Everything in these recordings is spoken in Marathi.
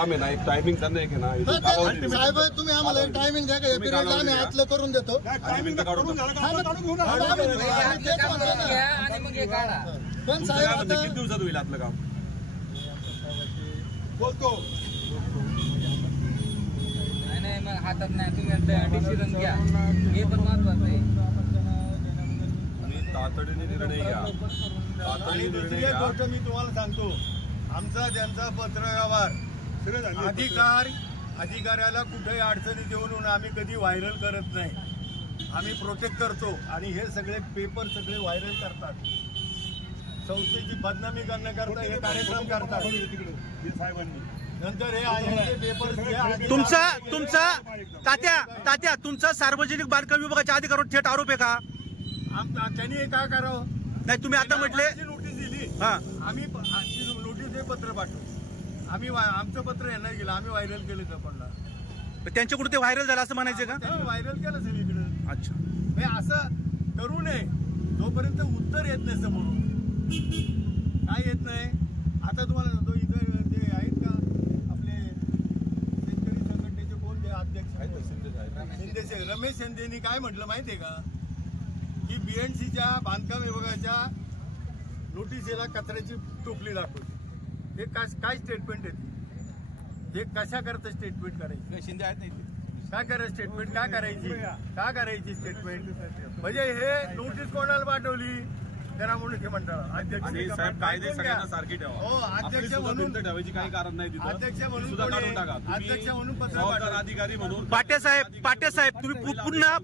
काम आहे ना, एक टायमिंग त्यांना एक आहे ना, साहेब तुम्ही आम्हाला एक टायमिंग द्या, या पिरियडला आम्ही आतलं करून देतो. पण साहेब आता किती दिवसात होईल आतलं काम? बोलतो नाही मग हातात नाही, तुम्ही डिसिजन घ्या, हे पण महत्वाचं आहे. तातडीने निर्णय घ्या, तातडीने निर्णय घ्या. गोष्ट मी तुम्हाला सांगतो, आमचा त्यांचा पत्रव्यवहार अधिकाऱ्याला कुठेही अडचणीत येऊन आम्ही कधी व्हायरल करत नाही. आम्ही प्रोटेक्ट करतो आणि हे सगळे पेपर सगळे व्हायरल करतात, संस्थेची बदनामी करण्याकरता हे कार्यक्रम करतात साहेबांनी. नंतर हे पेपर तुमचा तात्या तुमचा सार्वजनिक बांधकाम विभागाच्या अधिकाऱ्यावर थेट आरोप आहे का? त्यांनी हे काय करावं? नाही तुम्ही आता म्हटले नोटीस दिली, हा आम्ही नोटीस हे पत्र पाठवू, आम्ही आमचं पत्र यांना गेलं, आम्ही व्हायरल केलं का पण त्यांच्याकडून ते व्हायरल झालं असं म्हणायचं का? त्यांनी व्हायरल केलं सगळीकडे. अच्छा, असं करू नये, जोपर्यंत उत्तर येत नाही समोरून. काय येत नाही? आता तुम्हाला सांगतो, इथं ते आहेत का आपले शेतकरी संघटनेचे कोण ते अध्यक्ष शिंदे, रमेश शिंदेनी काय म्हटलं माहितीये का, की बीएनसीच्या बांधकाम विभागाच्या नोटिसीला कचऱ्याची टोपली दाखवली. हे काय स्टेटमेंट येते? हे कशा करता स्टेटमेंट करायची? शिंदे आहेत नाही काय करायचं स्टेटमेंट? काय करायची स्टेटमेंट? म्हणजे हे नोटीस कोणाला पाठवली? घरामोडी मंडळ अध्यक्ष साहेब, कायदे सगळ्यांना सारखे ठेवा. हो, अध्यक्ष म्हणून ठेवायची काही कारण नाही. अध्यक्ष म्हणून टाका, अध्यक्ष म्हणून जबाबदार अधिकारी म्हणून. पाटेसाहेब तुम्ही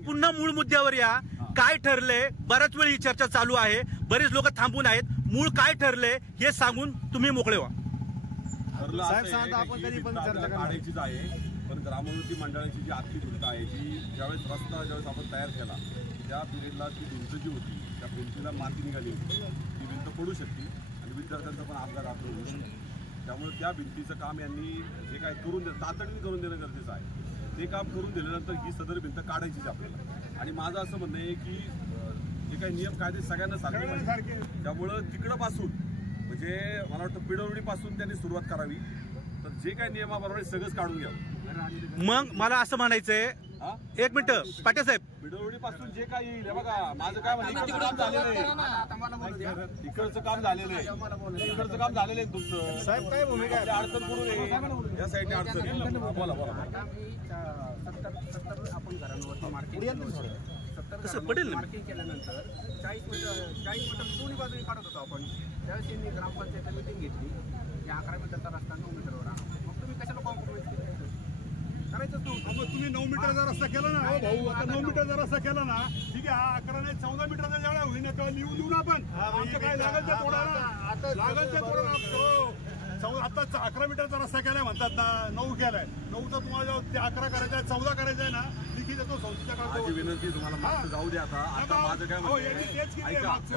पुन्हा मूळ मुद्द्यावर या. काय ठरलंय? बऱ्याच वेळी ही चर्चा चालू आहे, बरेच लोक थांबून आहेत. मूळ काय ठरलंय हे सांगून तुम्ही मोकळे व्हा. आपण कधी पण चर्चा काढायचीच आहे, पण ग्रामोन्नती मंडळाची जी आर्थिक भिंत आहे, जी ज्यावेळेस आपण तयार केला त्या पिरियडला ती भिंत जी होती, त्या भिंतीला माती निघाली होती. ती भिंत पडू शकते आणि विद्यार्थ्यांचा पण अपघात होऊ शकतो. त्यामुळे त्या भिंतीचं काम यांनी जे काय तातडीने करून देणं गरजेचं आहे. ते काम करून दिल्यानंतर ही सदर भिंत काढायचीच आपल्याला. आणि माझं असं म्हणणं आहे की जे काही नियम कायदे सगळ्यांना सारखे, त्यामुळं तिकडं पासून म्हणजे मला वाटतं पिडवणीपासून त्यांनी सुरुवात करावी. तर जे काही नियमाप्रमाणे सगळंच काढून घ्यावं. मग मला असं म्हणायचंय, एक मिनिट पाटेसाहेब, बिडोळी पासून जे काही येईल, बघा माझं काय म्हणणं, इकडचं काम झालेलं आहे, इकडचं काम झालेलं आहे तुमचं. साहेब काय भूमिका आहे? अडचण करू नये, या साईडने अडचण. बोला आपण घरांवरती मार्किंग कसं पडेल ना, मार्किंग केल्यानंतर 40 मीटर दोन्ही बाजूने काढत होतो आपण. त्यावेळेस त्यांनी ग्रामपंचायत मिटिंग घेतली, या 11 मीटरचा रस्ता 9 मीटरवर आणा. मग तुम्ही कशाला कॉम्प्रोमाइज केलं? करायचंच नव्हतं. मग तुम्ही 9 मीटरचा रस्ता केला ना. हो भाऊ, आता 9 मीटरचा रस्ता केला ना, ठीक आहे. 11 नाही 14 मीटरचा जाळा होईना, तेव्हा लिहून देऊ ना आपण. आमचं काय लागल ते तोडा ना, लागल ते तोडा ना. आता 11 मीटरचा रस्ता केलाय म्हणतात ना, 9 केलाय. 9चा तुम्हाला ते 11 करायचा आहे, 14 करायचा आहे ना, लिखित येतो संस्थेच्या माझी विनंती तुम्हाला मागचं जाऊ द्या. आता माझं काय म्हणणं,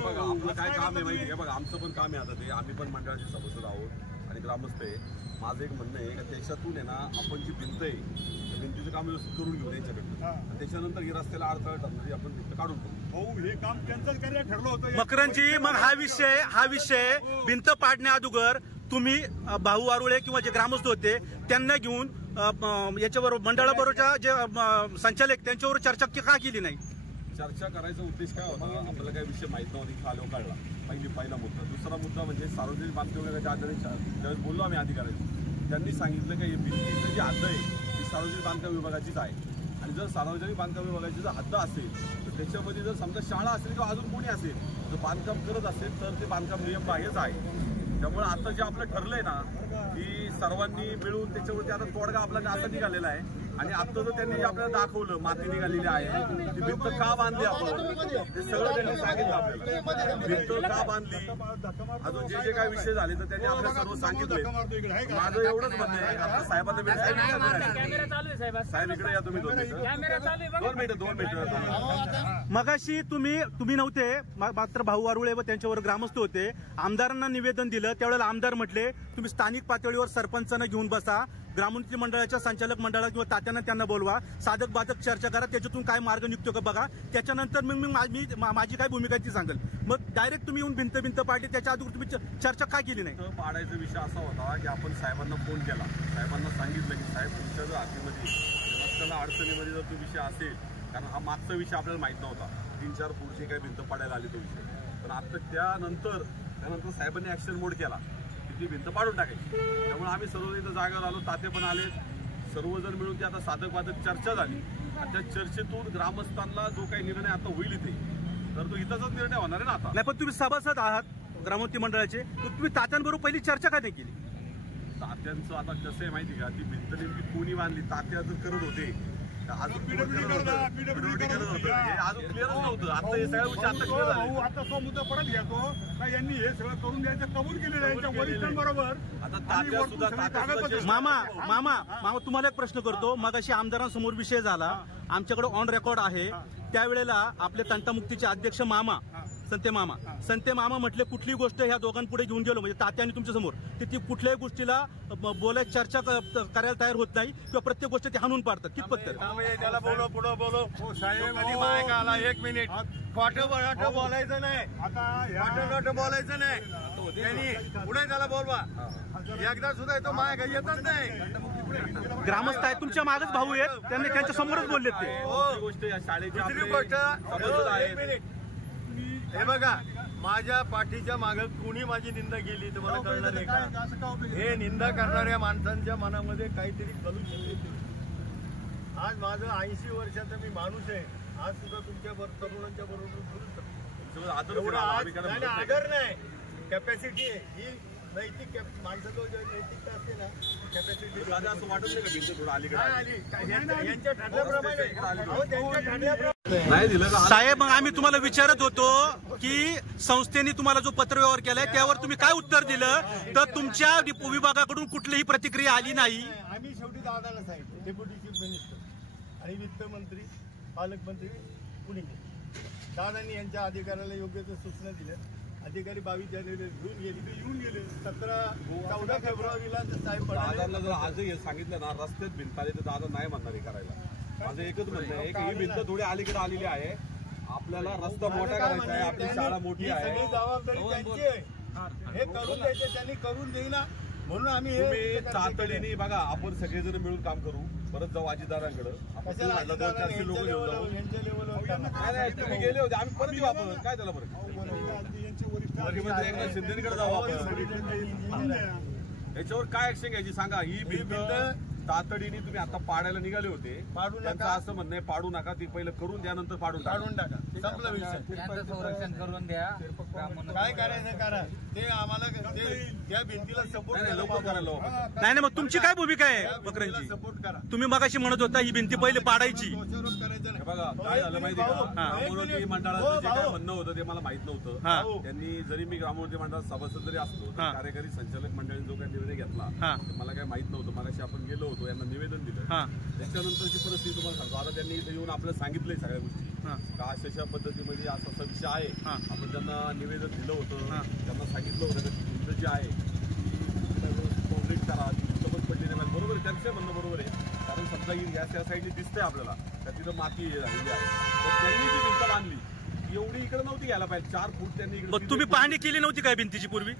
बघा आपलं काय काम आहे माहिती आहे? बघा आमचं पण काम आहे. आता ते आम्ही पण मंडळाचे सभासद आहोत आणि ग्रामस्थ आहे. माझं एक म्हणणं आहे की त्याच्यातून आहे ना, आपण जी भिंत आहे त्या भिंतीचं काम व्यवस्थित करून घेऊ त्यांच्याकडनं, आणि त्याच्यानंतर ही रस्त्याला अडथळा ठरणारी आपण भिंत काढून टाकू. हो, हे काम त्यांचंच कार्य ठरलं होतं मकरंजी. मग हा विषय भिंत पाडण्या अगोदर तुम्ही भाऊ वारुळे किंवा जे ग्रामस्थ होते त्यांना घेऊन याच्याबरोबर मंडळाबरोबरच्या जे संचालक त्यांच्यावर चर्चा का केली नाही? चर्चा करायचा उद्देश काय होता? आपल्याला काही विषय माहित नव्हती, खालो काढला. पहिला मुद्दा. दुसरा मुद्दा म्हणजे सार्वजनिक बांधकाम विभागाच्या ज्यावेळेस बोललो आम्ही अधिकाऱ्यांनी, त्यांनी सांगितलं की भिंतीची जी हद्द आहे ती सार्वजनिक बांधकाम विभागाचीच आहे. आणि जर सार्वजनिक बांधकाम विभागाची जर हद्द असेल तर त्याच्यामध्ये जर समजा शाळा असेल किंवा अजून कोणी असेल जर बांधकाम करत असेल तर ते बांधकाम नियम बाह्यच आहे. त्यामुळे आता जे आपलं ठरलंय ना की सर्वांनी मिळून त्याच्यावरती आता तोडगा आपला असा निघालेला आहे. आणि आता जर त्यांनी आपल्याला दाखवलं माती निघालेली आहे, ती भिंत का बांधली आपण ते सगळं त्यांनी सांगितलं आपल्याला. भिंत का बांधली, अजून जे जे काही विषय झाले तर त्यांनी आपल्याला सर्व सांगितले. माझं एवढंच म्हणणं आहे. आता साहेबांना भेट, साहेब इकडे या तुम्ही 2 मिनिटं. मगाशी तुम्ही नव्हते, मात्र भाऊ वारुळे व त्यांच्यावर ग्रामस्थ होते. आमदारांना निवेदन दिलं, त्यावेळेला आमदार म्हटले तुम्ही स्थानिक पातळीवर सरपंचांना घेऊन बसा, ग्रामोन्नती मंडळाच्या संचालक मंडळाला किंवा तात्यांना त्यांना बोलवा, साधक बाधक चर्चा करा, त्याच्यातून काय मार्ग निघतो का बघा, त्याच्यानंतर मग मी माझी काय भूमिका ती सांगेल. मग डायरेक्ट तुम्ही येऊन भिंत पाडली, त्याच्या अगोदर तुम्ही चर्चा काय केली नाही? तर पाडायचा विषय असा होता की आपण साहेबांना फोन केला, साहेबांना सांगितलं की साहेब तुमच्या जर हातीमध्ये रस्त्याला अडचणीमध्ये जर तो विषय असेल, कारण हा मागचा विषय आपल्याला माहित नव्हता, 3-4 पुढचे काही भिंत पाडायला आली तो विषय, पण आता त्यानंतर साहेबांनी ऍक्शन मोड केला की ती भिंत पाडून टाकायची. त्यामुळे आम्ही सर्व इथं जागेवर आलो, ताते पण आले, सर्वजण मिळून ती आता साधक बाधक चर्चा झाली आणि त्या चर्चेतून ग्रामस्थांना जो काही निर्णय आता होईल इथे, तर तो इथंच निर्णय होणार आहे ना आता. नाही, पण तुम्ही सभासद आहात ग्रामोन्नती मंडळाचे, तुम्ही तात्यांबरोबर पहिली चर्चा का नाही केली? तात्यांचं आता कसं आहे माहिती का, ती भिंत नेमकी कोणी बांधली, तात्या जर करत होते अजून क्लिअरच नव्हतं. आता हे सगळ्या गोष्टी आता क्लिअर झाल्या. आता तो मुद्दा परत घेतो का यांनी हे सगळं करून द्यायचं कबूल केलेलं आहे यांच्या वरिष्ठांबरोबर. आता तात्या सुद्धा मामा तुम्हाला एक प्रश्न करतो. मगाशी आमदारांसमोर विषय झाला, आमच्याकडे ऑन रेकॉर्ड आहे, त्यावेळेला आपले तंटामुक्तीचे अध्यक्ष संते मामा म्हटले कुठलीही गोष्ट ह्या दोघांपुढे घेऊन गेलो म्हणजे तात्याने तुमच्या समोर ती कुठल्याही गोष्टीला बोलायची चर्चा करायला तयार होत नाही किंवा प्रत्येक गोष्ट ते हाणून पाडतात. कितपत त्याला बोलो पुढं बोलो साहेब मायक आला 1 मिनिट खोटं बोलायचं नाही, आता बोलायचं नाही, त्यांनी पुढे त्याला बोलवा, एकदा सुद्धा तो मायक येतच नाही. ग्रामस्थ आहेत तुमच्या मागच भाऊ आहेत, त्यांनी त्यांच्या समोरच बोललेत ते. दुसरी गोष्ट हे बघा, माझ्या पाठीच्या मागे कुणी माझी निंदा केली तुम्हाला कळणार आहे का? हे निंदा करणाऱ्या माणसांच्या मनामध्ये काहीतरी कलुष येते. आज माझं 80 वर्षाचा मी माणूस आहे, आज सुद्धा तुमच्या तरुणांच्या बरोबर बोलू शकतो. आदर नाही, कॅपॅसिटी आहे ही नैतिक माणसाचं नैतिकता असते ना, कॅपॅसिटी असं वाटत नाही का भिंत थोडं अलीकडे यांच्या ठरल्याप्रमाणे नाही दिलं का? साहेब, मग आम्ही तुम्हाला विचारत होतो की संस्थेने तुम्हाला जो पत्रव्यवहार केलाय त्यावर तुम्ही काय उत्तर दिलं, तर तुमच्या विभागाकडून कुठलीही प्रतिक्रिया आली नाही. आम्ही शेवटी दादाला सांगितलं, डेप्युटी चीफ मिनिस्टर आणि वित्तमंत्री पालकमंत्री कुणी दादांनी यांच्या अधिकाऱ्याला योग्य ते सूचना दिल्या. अधिकारी 22 जानेवारी येऊन गेले 14 फेब्रुवारीला साहेब दादांना जर आजही सांगितलं ना रस्त्यात भिंत आली तर दादा नाही म्हणणार हे करायला. माझं एकच म्हणणं आहे की ही भिंत थोडी अलीकडे आलेली आहे, आपल्याला रस्ता मोठा करायचा आहे, आपली शाळा मोठी आहे, सगळी जबाबदारी त्यांची आहे, हे करून द्यायचे त्यांनी करून देईना म्हणून आम्ही हे तातडीने बघा आपण सगळेजण मिळून काम करू, परत जाऊ अजितदारांकडे, आपण 200-400 लोक घेऊन जाऊ. नाही तुम्ही गेले होते, आम्ही परत येऊ, आपण काय त्याला बरं मुख्यमंत्री एकनाथ शिंदेकडे जाऊ आपण. याच्यावर काय ऍक्शन घ्यायची सांगा. ही भिंत तातडीने तुम्ही आता पाडायला निघाले होते, त्यांचं असं म्हणणं आहे पाडू नका, ती पहिलं करून द्या नंतर पाडून टाका. संपला विषय. संरक्षण करून द्या, काय करायचं करा, ते आम्हाला त्या भिंतीला सपोर्ट लवकर करायला. नाही, मग तुमची काय भूमिका आहे बकरांची? सपोर्ट करा. तुम्ही मगाशी म्हणत होता ही भिंती पहिले पाडायची. करायचं बघा काय झालं माहिती का, ग्रामोन्नती मंडळाचं जे काय म्हणणं होतं ते मला माहित नव्हतं. त्यांनी जरी मी ग्रामोन्नती मंडळात सभासद जरी असलो, कार्यकारी संचालक मंडळाने जो काही निर्णय घेतला मला काय माहित नव्हतं. मगाशी आपण गेलो होतो, यांना निवेदन दिलं, त्याच्यानंतरची परिस्थिती तुम्हाला सांगतो. आता त्यांनी इथे येऊन आपल्याला सांगितलंय सगळ्या गोष्टी का अशा पद्धतीमध्ये असा विषय आहे. आपण त्यांना निवेदन दिलं होतं, त्यांना सांगितलं होतं की भिंत जी आहे कॉन्क्रीट करा, ती पडलेली नाही. बरोबर आहे, त्यांचं म्हणणं बरोबर आहे, कारण समजा या साईडने दिसतंय आपल्याला का तिथं माती झालेली आहे, तर त्यांनी ती भिंत बांधली, एवढी इकडे नव्हती घ्यायला पाहिजे. 4 फूट त्यांनी इकडे. तुम्ही पाहणी केली नव्हती काय भिंतीची पूर्वी?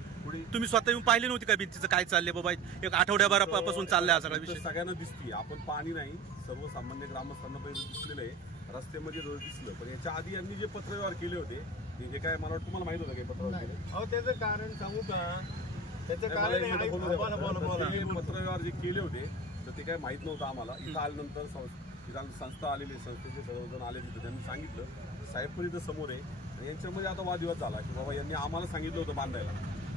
तुम्ही स्वतः येऊन पाहिली नव्हती का भिंतीचं काय चाललंय बाबा? एक आठवड्याभरापासून चाललाय हा सगळा विषय. सगळ्यांना दिसते, आपण पाणी नाही, सर्वसामान्य ग्रामस्थांना पहिले दिसलेलं आहे, रस्त्यामध्ये रोज दिसलं. पण याच्या आधी यांनी जे पत्रव्यवहार केले होते ते जे काय मला वाटतं तुम्हाला माहित होतं काही पत्रव्यवहार केले? अहो त्याचं कारण सांगू का? त्याचं कारण पत्रव्यवहार जे केले होते तर ते काय माहित नव्हतं आम्हाला. इथं आल्यानंतर संस्था आलेली, संस्थेचे सर्वजण आले तिथे, त्यांनी सांगितलं, साहेब पण इथं समोर आहे. आणि यांच्यामध्ये आता वादविवाद झाला की बाबा यांनी आम्हाला सांगितलं होतं बांधायला,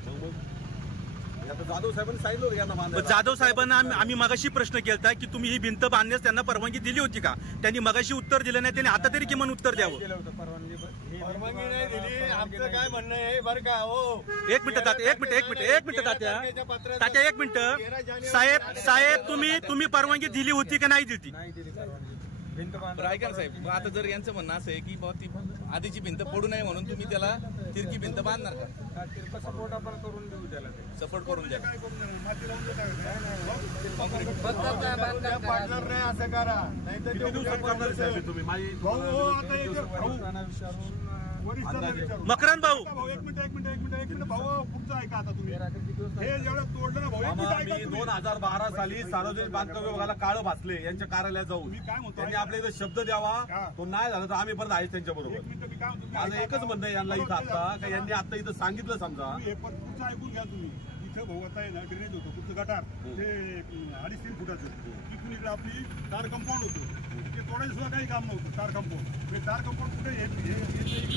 मग आता जाधव साहेबांनी सांगितलं होतं यांना बांधायला. जाधव साहेबांना आम्ही मगाशी प्रश्न केला की तुम्ही ही भिंत बांधण्यास त्यांना परवानगी दिली होती का? त्यांनी मगाशी उत्तर दिलं नाही, त्यांनी आता तरी किमान उत्तर द्यावं. परवानगी नाही दिली. आमचं काय म्हणणं आहे बरं का? हो, एक मिनिट तात्या, एक मिनिट तात्या, एक मिनिट. साहेब तुम्ही परवानगी दिली होती का नाही दिली? बरं ऐका ना साहेब, मग आता जर यांचं म्हणणं असं आहे की बाबा ती आधीची भिंत पडू नये म्हणून तुम्ही त्याला तिरकी भिंत बांधणार का? सपोर्ट आपण करून देऊ त्याला सपोर्ट करून द्या. पार्टनर नाही असं करा, नाही तर किती दिवसात करणार साहेब तुम्ही माझी मकरंद भाऊ एक मिनिट भाऊ पुढचं ऐका आता तुम्ही. हे जेवढं तोडलं ना भाऊ, एक मिनिट ऐका मी तुम्ही. 2012 साली सार्वजनिक बांधकाम विभागाला काळं भासले यांच्या कार्यालयात जाऊन मी काय म्हणतो, त्यांनी आपल्या इथं शब्द द्यावा, तो नाही झाला तर आम्ही परत आहेच त्यांच्या बरोबर. एक मिनिट मी काय म्हणतो, तुम्ही माझं ऐका. एकच म्हणणं आहे यांना इथं आता का यांनी आता इथं सांगितलं समजा तुम्ही हे पण पुढचं ऐकून घ्या तुम्ही. इथं भाऊ आता आहे ना ड्रेनेज होतं पुढचं गटार, ते 2.5-3 फुटाचं. इथून इकडे आपली तार कंपाऊंड होतं, ते तोडायचं सुद्धा काही काम नव्हतं. तार कंपाऊंड हे तार कंपाऊंड कुठे इकडे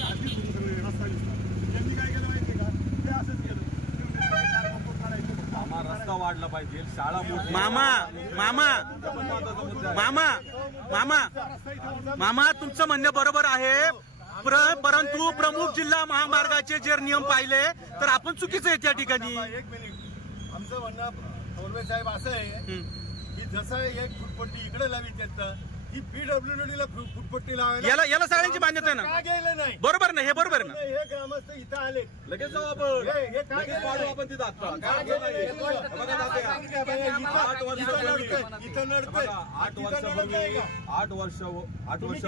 हातीच होऊन सगळे रस्ता दिसला. त्यांनी काय केलं माहिती का, ते असंच केलं, तार कंपाऊंड काढायचं. आम्हाला रस्ता वाढला पाहिजे, शाळा मोठी. मामा मामा तुमचं म्हणणं बरोबर आहे, परंतु प्रमुख जिल्हा महामार्गाचे जर नियम पाहिले तर आपण चुकीचं आहे त्या ठिकाणी. एक मिनिट, आमचं म्हणणं थोरवे साहेब असं आहे की जसं एक फुटपट्टी इकडे लावी त्यात ही PWD ला फुटपट्टी लावायला याला सगळ्यांची मान्यता आहे का ना, गेलं नाही? बरोबर ना, हे बरोबर आहे ना. हे ग्रामस्थ इथं आले, लगेच जाऊ आपण, हे काय लगेच वाढू आपण तिथं आता. काय गेलं नाही? बघा ना ते, 8 वर्षापूर्वी, इथं नडतंय. बघा, 8 वर्षापूर्वी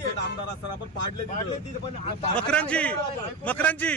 शेठ आमदार असताना आपण पाडले तिथं. मकरंदजी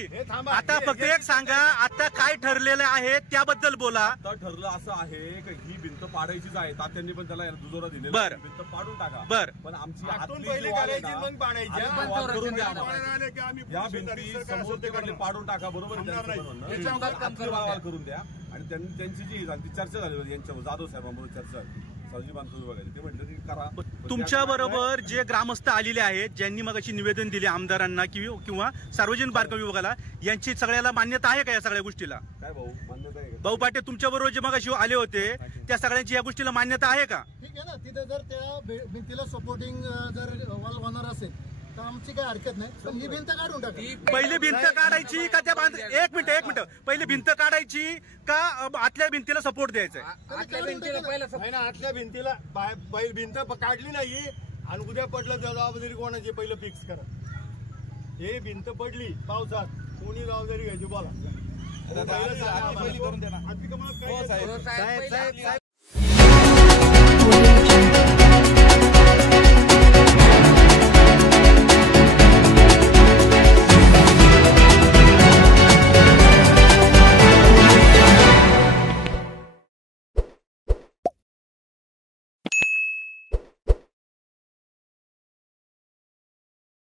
आता फक्त एक सांगा, आता काय ठरलेलं आहे त्याबद्दल बोला. आता ठरलं असं आहे की ही भिंत पाडायचीच आहे, तात्यांनी पण त्याला दुजोरा दिलेला बरं. आहे. भिंत पाडून टाका. बरं. पण आमची आतून आतली पहिले जी wall आहे करायची, ना, मग पाडायची. आतली wall करून द्या आम्हाला. पाडायला आले की आम्ही या शेजारी भिंती सरकार समोर असेल ते तिकडले करा. पाडून टाका, बरोबर आहे होणार त्यांचं नाही. म्हणणं. याच्यावर आतली wall करून द्या. आणि त्यांची जी ती चर्चा झाली होती यांच्यावर, जाधव साहेबांबरोबर चर्चा सार्वजनिक बांधकाम विभागाची, ते म्हटलं की करा. तुमच्या बरोबर जे ग्रामस्थ आलेले आहेत, ज्यांनी मगाशी निवेदन दिले आमदारांना किंवा सार्वजनिक बांधकाम विभागाला, यांची सगळ्याला मान्यता आहे का या सगळ्या गोष्टीला? काय भाऊ मान्यता आहे का? भाऊ पाटे तुमच्या बरोबर जे मगाशी आले होते त्या सगळ्यांची या गोष्टीला मान्यता आहे का? ठीक आहे ना, तिथे जर त्या भिंतीला सपोर्टिंग जर वॉल होणार असेल तर आमची काही हरकत नाही, पण ही भिंत काढून टाका. पहिली भिंत काढायची का त्या एक मिनिट पहिली भिंत काढायची का आतल्या भिंतीला सपोर्ट द्यायचा आहे? आतल्या भिंतीला पहिलं नाही ना, आतल्या भिंतीला बैल भिंत काढली नाही आणि उद्या पडलं तर जबाबदारी कोणाची पहिलं फिक्स करा. हे भिंत पडली पावसात, कोणी जबाबदारी घ्यायची बोला. पहिली करून द्या ना. आधी कमाल हो साहेब. साहेब